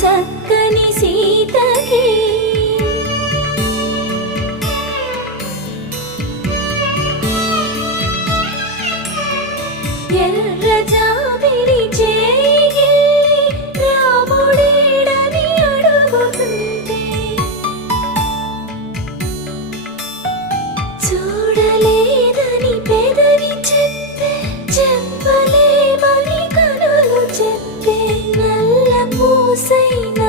చక్కని సీతకి ఎర్ర జాబిలి చేయి రాముడేడని అడుగుతుంటే చూడలేదని పెదవి చెప్పే చెప్పలేమని కనులు చెప్పే నల్ల పూసైన